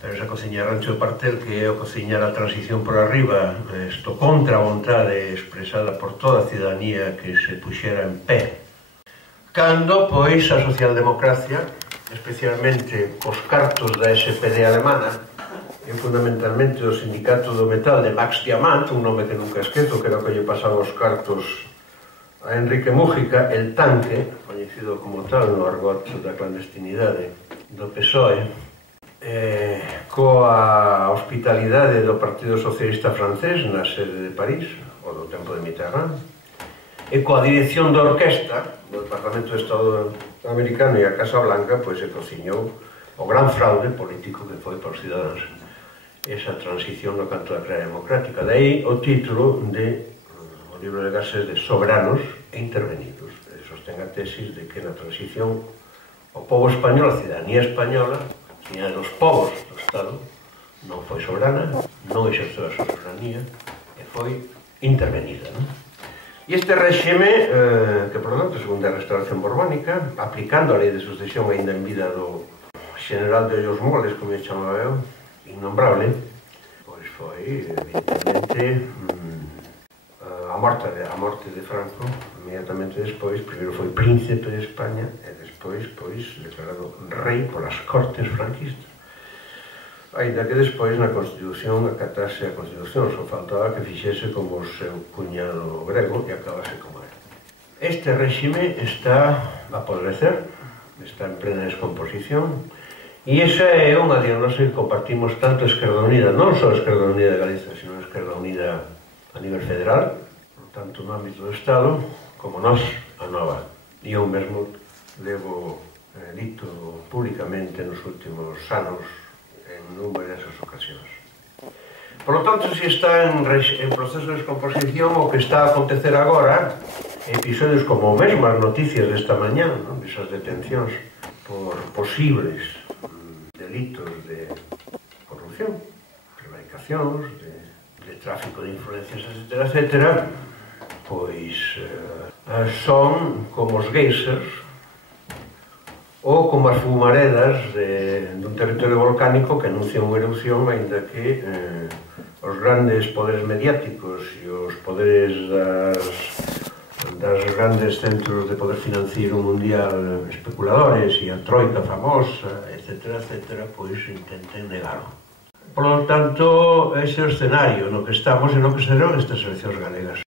pero esa cociña Rancho de Partel, que é o cociñar a transición por arriba, isto contra a vontade expresada por toda a ciudadanía que se puxera en pé. Cando, pois, a socialdemocracia, especialmente os cartos da SPD alemana, e fundamentalmente o sindicato do metal de Max Diamant, un nome que nunca esquezo, que era o que lle pasaba os cartos a Enrique Mújica, el tanque, coñecido como tal no argot da clandestinidade do PSOE, coa hospitalidade do Partido Socialista francés na sede de París, ou do tempo de Mitterrand, e coa dirección da orquesta do Departamento de Estado americano e a Casa Blanca, pois se cociñou o gran fraude político que foi para os cidadáns esa transición no canto da clara democrática. Daí o título de o libro de Garcés de Soberanos e Intervenidos. Sostén a tesis de que na transición o povo español, a cidadanía española, a cidadanía dos povos do Estado, non foi soberana, non exerceu a súa soberanía e foi intervenida. E este réxime, que, por lo tanto, segundo a restauración borbónica, aplicando a lei de sucesión aínda en vida do general de Ollos Moles, como lle chamaba eu, innombrable, pois foi, evidentemente, a morte de Franco, inmediatamente despois, primeiro foi príncipe de España e despois, pois, declarado rei polas cortes franquistas. Ainda que despois na Constitución acatase a Constitución, só faltaba que fixese como o seu cuñado grego e acabase como era. Este réxime está a podrecer, está en plena descomposición, e esa é unha diagnose que compartimos tanto a Esquerda Unida, non só a Esquerda Unida de Galicia, sino a Esquerda Unida a nivel federal, tanto no ámbito do Estado, como nós, a nova. E eu mesmo levo dito públicamente nos últimos anos en numerosas ocasións. Por lo tanto, se está en proceso de descomposición, o que está a acontecer agora, episodios como mesmo as noticias desta mañá, esas detencións por posibles delitos de corrupción, prevaricacións, de tráfico de influencias, etc., pois son como os geysers ou como as fumaredas dun territorio volcánico que anuncian unha erupción, ainda que os grandes poderes mediáticos e os poderes das grandes centros de poder financiero mundial especuladores e a troika famosa, etc., pois intenten negarlo. Por lo tanto, ese é o escenario no que estamos e no que serán estas eleccións galegas.